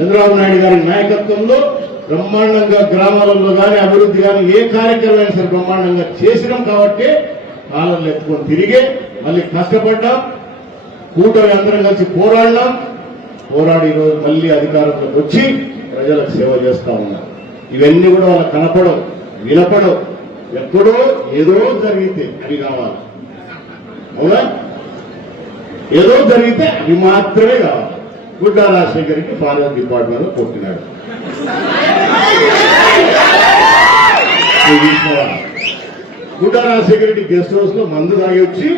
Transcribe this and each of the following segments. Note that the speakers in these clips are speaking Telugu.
చంద్రబాబు నాయుడు గారి నాయకత్వంలో బ్రహ్మాండంగా గ్రామాలలో కానీ అభివృద్ధి కానీ ఏ కార్యక్రమం సరే బ్రహ్మాండంగా చేసినాం కాబట్టి కాలంలో ఎత్తుకొని తిరిగి మళ్ళీ కష్టపడ్డాం, కూటమి అందరం కలిసి పోరాడినాం. పోరాడి ఈరోజు మళ్ళీ అధికారంలోకి వచ్చి ప్రజలకు సేవ చేస్తా ఉన్నారు. ఇవన్నీ కూడా వాళ్ళకి కనపడవు, వినపడవు. ఎక్కడో ఏదో జరిగితే అవి కావాలి, అవునా? ఏదో జరిగితే అవి మాత్రమే కావాలి. గుడ్డా రాజశేఖర్కి ఫారెస్ట్ డిపార్ట్మెంట్ లో కొట్టినాడు. గుడ్డా రాజశేఖర్ రెడ్డి గెస్ట్ హౌస్ లో మందు తాగి వచ్చి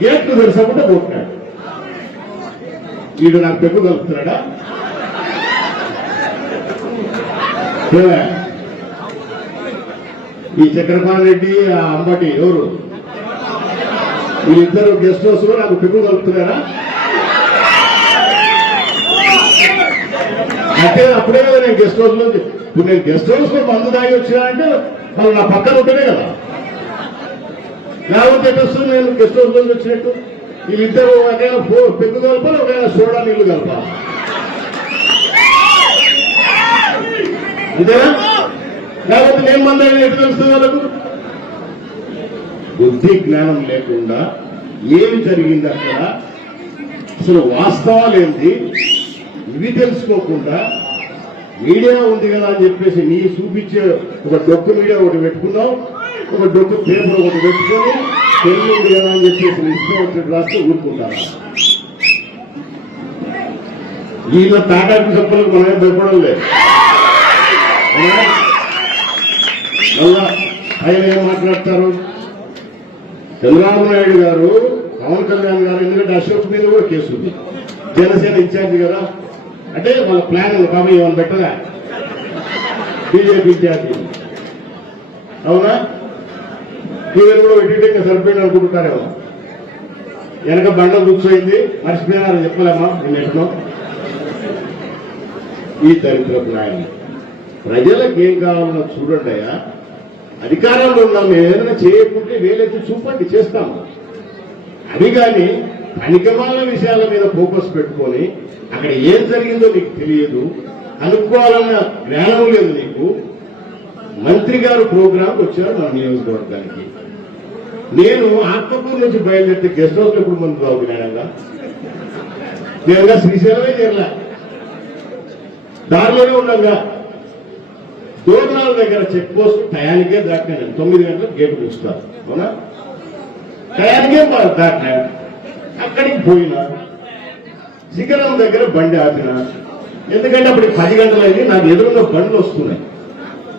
గేట్లు తెరసకుండా కొట్టినాడు. వీడు నాకు పెగ్గు కలుపుతున్నాడా? ఈ చక్రపాణి రెడ్డి ఆ అంబటి ఎవరు వీళ్ళిద్దరు గెస్ట్ హౌస్ లో నాకు పెగ్గు కలుపుతున్నారా? అంటే అప్పుడే కదా నేను గెస్ట్ హౌస్ లో ఇప్పుడు నేను గెస్ట్ హౌస్ లో మందు తాగి వచ్చినా అంటే వాళ్ళు నా పక్కన ఉంటేనే కదా, లేకపోతే ఎట్టొస్తుంది నేను గెస్ట్ హౌస్ లో వచ్చినట్టు. వీళ్ళిద్దరు ఒకవేళ పెగ్గు కలపాలి, ఒకవేళ సోడా నీళ్లు కలపాలి, అంతేనా? లేకపోతే నేను మంది ఎటు తెలుస్తుంది వాళ్ళకు? బుద్ధి జ్ఞానం లేకుండా ఏమి జరిగింది అక్కడ, అసలు వాస్తవాలు ఏంటి ఇవి తెలుసుకోకుండా మీడియా ఉంది కదా అని చెప్పేసి నీ చూపించే ఒక డొక్కు మీడియా ఒకటి పెట్టుకున్నావు, ఒక డొక్కు పేపర్ ఒకటి పెట్టుకొని తెలుగు ఉంది కదా అని చెప్పేసి ఇష్టం వచ్చినట్టు రాస్తే ఊరుకుంటారా? వీళ్ళ తాటాకు చెప్పలకు మనమే భయపడం లేదు. మళ్ళా ఆయన ఏం మాట్లాడతారు? చంద్రబాబు నాయుడు గారు, పవన్ కళ్యాణ్ గారు, ఎందుకంటే అశోక్ మీద కూడా కేసు ఉంది, జనసేన ఇన్ఛార్జి కదా, అంటే వాళ్ళ ప్లాన్ ఉంది కాబట్టి ఏమైనా పెట్టదా? బీజేపీ ఇన్ఛార్జి అవునా? మీరు కూడా పెట్టింటే ఇంకా సరిపోయింది అనుకుంటున్నారేమో. వెనక బండ కూర్చోయింది, మర్చిపోయినారని చెప్పలేమా? నేను ఎట్లా ఈ దరిద్ర ప్లాన్ ప్రజలకు ఏం కావాలన్నా చూడండి అయ్యా. అధికారంలో ఉన్నాం, మేము ఏదైనా చేయకుంటే వేలెత్తి చూపండి, చేస్తాము. అది కానీ పనికిమాల విషయాల మీద ఫోకస్ పెట్టుకొని అక్కడ ఏం జరిగిందో నీకు తెలియదు, అనుకోవాలన్న జ్ఞానం లేదు నీకు. మంత్రి గారు ప్రోగ్రాంకి వచ్చారు మన నియోజకవర్గానికి. నేను ఆత్మకూరు నుంచి బయలుదేరితే గెస్ట్ హౌస్ ఎప్పుడు మంది బాగున్నాడంగా, నేనుగా శ్రీశైలమే చేరలే, దారిలోనే ఉండగా దూరణాల దగ్గర చెక్ పోస్ట్ టయానికే దాటినాను. 9 గంటలకు గేటు చూస్తారు, అవునా? టయానికే దాటినా, అక్కడికి పోయినా శిఖరం దగ్గర బండి ఆపిన. ఎందుకంటే అప్పుడు 10 గంటలైంది, నాకు ఎదురున్న బండ్లు వస్తున్నాయి,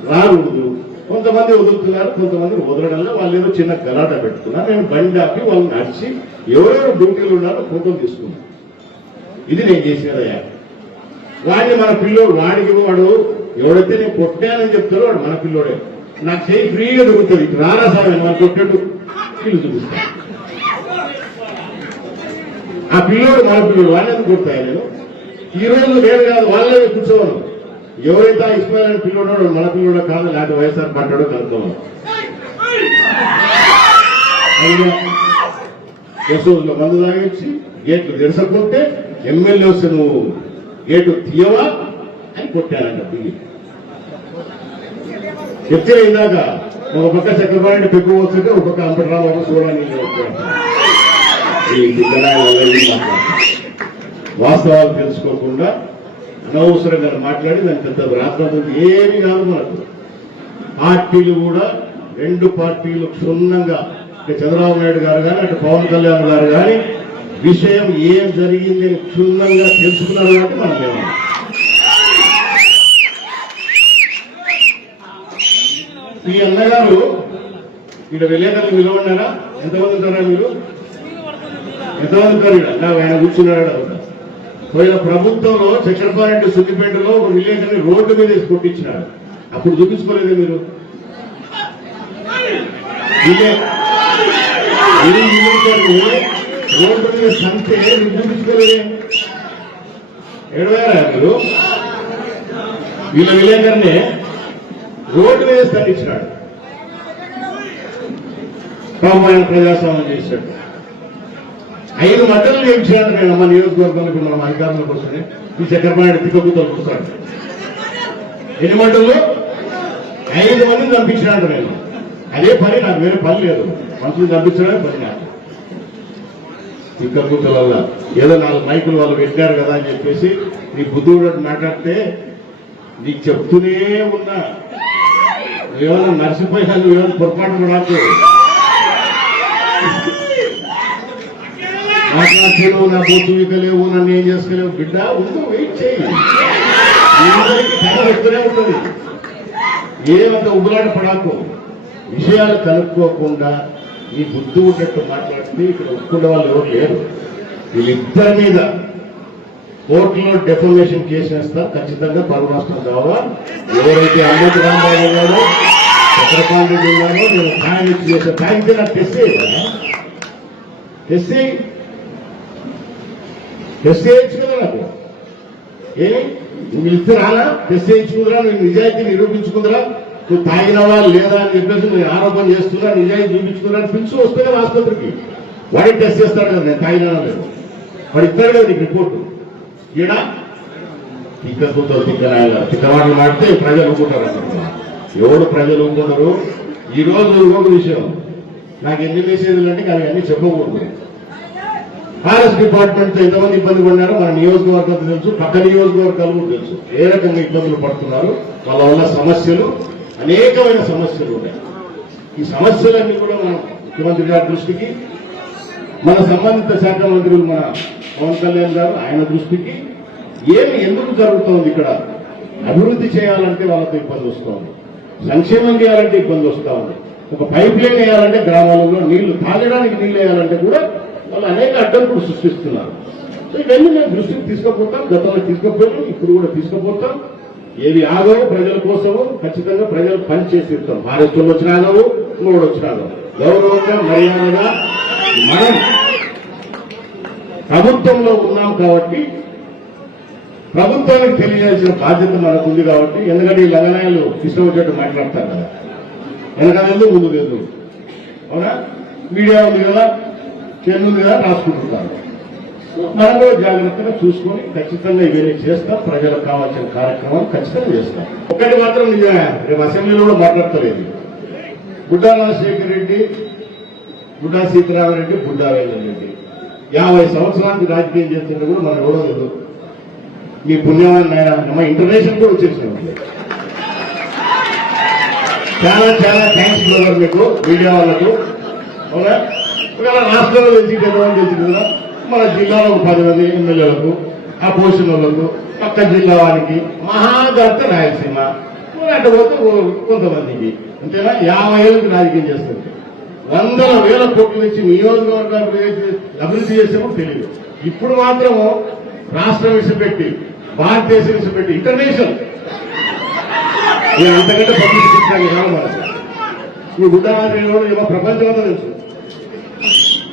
రాకూడదు. కొంతమంది వదులుతున్నారు, కొంతమంది వదలడంలో వాళ్ళు ఏదో చిన్న గలాట పెట్టుకున్నారు. నేను బండి ఆపి వాళ్ళని నడిచి ఎవరెవరు డ్యూటీలు ఉన్నారో ఫోటోలు తీసుకున్నాను. ఇది నేను చేసేదయ్యా. వాడిని మన పిల్లోడు, వాడికి వాడు ఎవడైతే నేను కొట్టానని చెప్తారో వాడు మన పిల్లోడే. నాకు చేయి ఫ్రీగా దొరుకుతుంది, రారా సార్ మనం కొట్టేట్టు ఇల్లు చూపిస్తాను. ఆ పిల్లోడు మన పిల్లోడు, వాడిని ఎందుకు కొడతాయి నేను? ఈ రోజు నేను కాదు, వాళ్ళే కూర్చోవాలి. ఎవరైతే ఇస్మాయిల్ అని పిల్లోడో మన పిల్లోడో కాదు, లేకపోతే వైఎస్ఆర్ పట్టాడో కనుక్కోవాలి. గెస్ట్ హౌస్ లో మందు తాగొచ్చి గేట్లు తెరసకుంటే ఎమ్మెల్యే వస్తే నువ్వు గేటు తీయవా అని కొట్టానంట. దిగి చెప్తే ఇందాక ఒక పక్క చక్రపాణి పెగ్గు వస్తుంటే ఒక పక్క అంబటరావు చూడాలి. వాస్తవాలు తెలుసుకోకుండా అనవసరంగా మాట్లాడి దాని పెద్ద రాత్రి ఏమి కాదు. మనకు పార్టీలు కూడా 2 పార్టీలు క్షుణ్ణంగా, చంద్రబాబు నాయుడు గారు కానీ అటు పవన్ కళ్యాణ్ గారు కానీ విషయం ఏం జరిగింది క్షుణ్ణంగా తెలుసుకున్నారు కాబట్టి మనం ఏమన్నా ఈ అన్నగారు ఇక్కడ విలేకరులు నిలబడినారా? ఎంతమంది ఉంటారా మీరు? ఎంతమంది ఉంటారు ఇక్కడ? ఆయన కూర్చున్నాడు. పోయిన ప్రభుత్వంలో చక్రపాణి సుద్దిపేటలో ఒక విలేకరిని రోడ్డు మీద వేసి కొట్టించినాడు. అప్పుడు చూపించుకోలేదే మీరు? రోడ్డు మీద సంతే మీరు చూపించుకోలేదే? ఏడవారా మీరు? వీళ్ళ విలేకరిని రోడ్డు మీద స్పందించినాడు. పాపం ఆయన ప్రజాస్వామ్యం చేశాడు. 5 మంటలు చేయించాను నేను మా నియోజకవర్గంలో మనం అధికారంలోకి వస్తుంది ఈ చక్రపాణి తిక్కబుద్దలు కూర్చోండి. ఎన్ని మంటలు? 5 మందిని చంపించాను నేను. అదే పని, నాకు వేరే పని లేదు. మనుషులు చంపించడమే పని నాకు. తిక్కబుద్దల ఏదో 4 మైకులు వాళ్ళు పెట్టారు కదా అని చెప్పేసి నీ బుద్ధుడు మాట్లాడితే నీకు చెప్తూనే ఉన్నా. ఏమైనా నర్సిపోయినా నువ్వేమైనా పొరపాటు పడాలి. మాట్లాడలేవు, నా బొత్తు వికలేవు, నన్ను ఏం చేసుకోలేవు. బిడ్డ ఉందో వెయిట్ చేయి. చెప్తూనే ఉంటుంది. ఏమంత ఉబులాట పడాకు. విషయాలు కనుక్కోకుండా ఈ బుద్ధి ఉన్నట్టు మాట్లాడితే ఇక్కడ ఒప్పుకునే వాళ్ళు ఎవరు లేరు. వీళ్ళిద్దరి మీద కోర్టులో డెఫర్మేషన్ కేసు వేస్తారు. ఖచ్చితంగా పరువు నష్టం కావాలా. ఎవరైతే అమ్మటి రాంబాబు గారో చక్రపాణి రెడ్డి గారో నేను న్యాయం ఇచ్చి చేసే థ్యాంక్ నాకు టెస్ట్ చేయొచ్చు కదా. నాకు నువ్వు ఇస్తే రాలా? టెస్ట్ చేయించుకుందరా? నువ్వు నిజాయితీ నిరూపించుకుందరా? నువ్వు తాగినవా లేదా అని చెప్పేసి నువ్వు ఆరోపణ చేస్తున్నా, నిజాయితీ చూపించుకున్నా పిలుచు వస్తే కదా ఆసుపత్రికి. వాడే టెస్ట్ చేస్తాడు కదా నేను తాగినా లేదు. వాడు ఇస్తారు కదా నీకు రిపోర్టు. ఈడా తిక్క కూతురు తిక్కమాటలు మాడితే ప్రజలు ఊరుకుంటారు అన్నమాట. ఎవరు ప్రజలు ఊరుకుంటారు? ఈ రోజు ఇంకొక విషయం నాకు ఎన్ని మెసేజ్లు అంటే అవి అన్ని చెప్పకూడదు. ఫారెస్ట్ డిపార్ట్మెంట్ తో ఎంతమంది ఇబ్బంది పడినారో మన నియోజకవర్గం తెలుసు, పక్క నియోజకవర్గాలు కూడా తెలుసు. ఏ రకంగా ఇబ్బందులు పడుతున్నారు, వాళ్ళ వల్ల సమస్యలు, అనేకమైన సమస్యలు ఉన్నాయి. ఈ సమస్యలన్నీ కూడా మనం ముఖ్యమంత్రి గారి దృష్టికి, మన సంబంధిత శాఖ మంత్రులు మన పవన్ కళ్యాణ్ గారు ఆయన దృష్టికి, ఎందుకు జరుగుతోంది ఇక్కడ, అభివృద్ధి చేయాలంటే వాళ్ళతో ఇబ్బంది వస్తోంది, సంక్షేమం చేయాలంటే ఇబ్బంది వస్తూ ఉంది, ఒక పైప్ లైన్ వేయాలంటే గ్రామాలలో నీళ్లు తాగడానికి నీళ్లు వేయాలంటే కూడా వాళ్ళు అనేక అడ్డంకులు సృష్టిస్తున్నారు. సో ఇవన్నీ మేము దృష్టికి తీసుకుపోతాం. గతంలో తీసుకుపోయాం, ఇప్పుడు కూడా తీసుకుపోతాం. ఏవి ఆగవు ప్రజల కోసము ఖచ్చితంగా ప్రజలు పని చేసి ఇస్తాం. ఫారెస్టులు వచ్చిన ఆగవు, ఇంకోటి వచ్చిన ఆగవు. గౌరవంగా మర్యాదగా మనం ప్రభుత్వంలో ఉన్నాం కాబట్టి ప్రభుత్వానికి తెలియజేసిన బాధ్యత మనకు ఉంది కాబట్టి. ఎందుకంటే ఈ లంగనాయాలు ఇష్టం వచ్చేట్టు మాట్లాడతారు కదా, వెనకాలేదు ముందు లేదు. అవునా? మీడియా ఉంది కదా, చేను ఉంది కదా, రాసుకుంటున్నారు. మనం కూడా జాగ్రత్తగా చూసుకొని ఖచ్చితంగా ఇవన్నీ చేస్తాం. ప్రజలకు కావాల్సిన కార్యక్రమాలు ఖచ్చితంగా చేస్తాం. ఒకటి మాత్రం నిజమే, రేపు అసెంబ్లీలో కూడా మాట్లాడతలేదు. బుడ్డా రాజశేఖర రెడ్డి, బుడ్డా సీతారామరెడ్డి, బుడ్డా వేంద్ర రెడ్డి 50 సంవత్సరానికి రాజకీయం చేస్తుంటే కూడా మనం ఎవరో లేదు. మీ పుణ్యమైన మా ఇంటర్నేషనల్ కూడా వచ్చేసినాం. చాలా చాలా థ్యాంక్స్ బ్రదర్ మీకు, మీడియా వాళ్ళకు. అవునా? ఒకవేళ రాష్ట్రంలో తెలిసి ఎంతమంది తెలిసింది కదా, మన జిల్లాలో 10 మంది ఎమ్మెల్యేలకు, అపోజిషన్ వాళ్ళకు, పక్క జిల్లా వారికి, మహాజాత రాయలసీమ అటు పోతే కొంతమందికి. అంతేనా? 50 ఏళ్ళకి రాజకీయం చేస్తుంది. 100,000 కోట్ల నుంచి నియోజకవర్గాలు అభివృద్ధి చేసేప్పుడు తెలియదు. ఇప్పుడు మాత్రం రాష్ట్రం విషయపెట్టి, భారతదేశం విషయపెట్టి, ఇంటర్నేషనల్ అంతకంటే పబ్లిసిటీ కాదు మనకు. ఈ గుడ్డవారి ఏమో ప్రపంచం అంతా తెలుసు.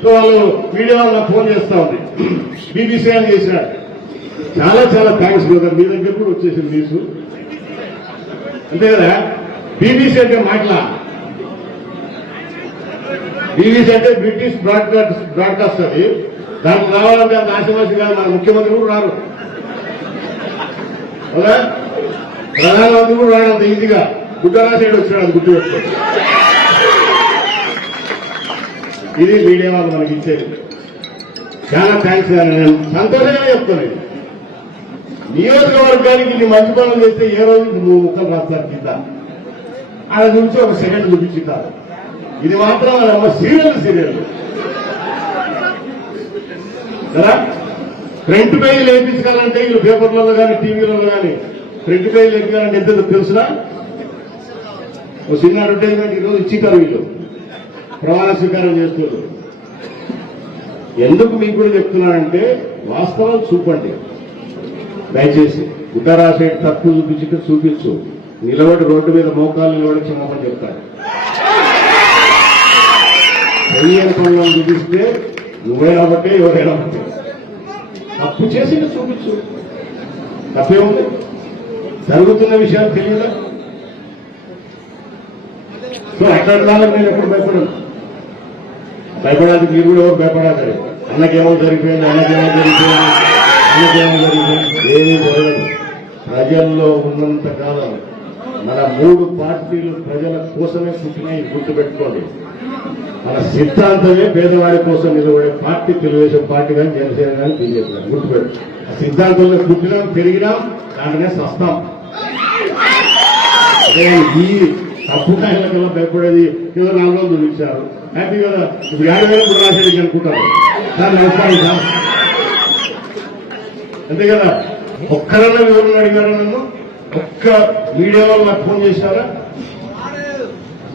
సో వాళ్ళు మీడియా వాళ్ళు నాకు ఫోన్ చేస్తా ఉంది, బీబీసీ అని చేశాడు. చాలా చాలా థ్యాంక్స్ బ్రదర్, మీ దగ్గర కూడా వచ్చేసింది న్యూస్. అంతే కదా? బీబీసీ అంటే మాటలా, బీబీసీ అంటే బ్రిటిష్ బ్రాడ్కాస్ట్. అది దానికి రావాలంటే అంత ఆశమాసి కాదు. మన ముఖ్యమంత్రి కూడా రారు కదా, ప్రధానమంత్రి కూడా రాడు అంత ఈజీగా. గుడ్డరాసేడు వచ్చాడు, అది గుర్తుపెట్టుకోండి. ఇది మీడియా వాళ్ళు మనకి ఇచ్చేది. చాలా థ్యాంక్స్. నేను సంతోషంగా చెప్తాను. నియోజకవర్గానికి ఇన్ని మంచి పనులు చేస్తే ఏ రోజు నువ్వు ముక్కలు రాస్తారు కింద, ఆయన గురించి ఒక సెకండ్ చూపించుతారు. ఇది మాత్రం అమ్మ సీరియల్ కదా. ఫ్రంట్ పేజీలు వేయించాలంటే వీళ్ళు పేపర్లలో కానీ టీవీలలో కానీ ఫ్రంట్ పేజీలు ఎక్కాలంటే ఎంత తెలుసునా? ఒక చిన్న అడ్వర్టైజ్మెంట్ ఈరోజు ఇచ్చిటారు వీళ్ళు, ప్రమాణ స్వీకారం చేస్తున్నారు. ఎందుకు మీకు కూడా చెప్తున్నానంటే వాస్తవాలు చూపండి దయచేసి. గుడ్డరాసేటి తప్పు చూపించు, నిలబడి రోడ్డు మీద మోకాలు నిలబడి క్షమాపణ చెప్తారు. తెలియని పనులను చూపిస్తే నువ్వైనా బట్టే ఎవరైనా బట్టే తప్పు చేసి చూపించు, తప్పేముంది? జరుగుతున్న విషయాలు తెలియదా? సో అట్లా నేను ఎప్పుడు భయపడను. భయపడాలి మీరు కూడా ఎవరు భయపడాలి. అన్నకేమో జరిగిపోయింది ఏమీ జరగదు. ప్రజల్లో ఉన్నంత కాలం మన 3 పార్టీలు ప్రజల కోసమే పుట్టినాయి, గుర్తుపెట్టుకోండి. మన సిద్ధాంతమే పేదవాడి కోసం నిలబడే పార్టీ తెలుగుదేశం పార్టీ కానీ జనసేన కానీ బీజేపీ కానీ గుర్తుపెట్టు. ఆ సిద్ధాంతంలో పుట్టినాం, పెరిగినాం, దాంట్లోనే సస్తాం. అదే ఈ తప్పు కాయలకల్లా భయపడేది ఏదో 4 రోజులు చూపించారు హ్యాపీ కదా. ఇప్పుడు 50,000 కూడా రాసేది అనుకుంటారు సార్, నమస్కారం సార్. అంతే కదా. ఒక్కరన్నా వివరణ అడిగారా నన్ను? ఒక్క మీడియా వాళ్ళు నాకు ఫోన్ చేశారా?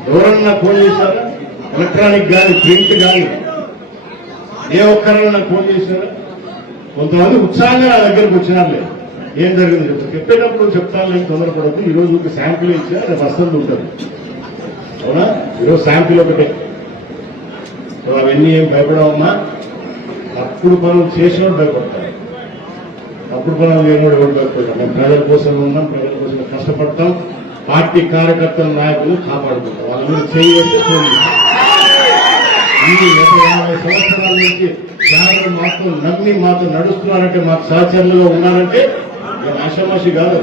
ఎవరన్నా నాకు ఫోన్ చేశారా? ఎలక్ట్రానిక్ కానీ ప్రింట్ కానీ ఏ ఒక్కరన్నా నాకు ఫోన్ చేశారా? కొంతమంది ఉత్సాహంగా నా దగ్గరకు వచ్చినారులే, ఏం జరిగింది చెప్తా, చెప్పేటప్పుడు చెప్తాను నేను తొందరపడద్దు. ఈ రోజు ఒక శాంపిల్ ఇచ్చా, రేపు వస్తుంది ఉంటుంది. అవునా? ఈరోజు శాంపిల్ ఒకటే. అవన్నీ ఏం భయపడవమ్మా. అప్పుడు పనులు చేసినోడు భయపడతారు, అప్పుడు పనులు లేనివాడు ఎవరు భయపడతాం. మేము ప్రజల కోసం ఉన్నాం, ప్రజల కోసం కష్టపడతాం. పార్టీ కార్యకర్తల నాయకులు కాపాడుకుంటాం. వాళ్ళ మీద చేయాలి. ఈ 50 సంవత్సరాల నుంచి చాలా మాతో నమ్మి మాతో నడుస్తున్నారంటే, మాకు సహచరులుగా ఉన్నారంటే ఆషామాషి కాదు.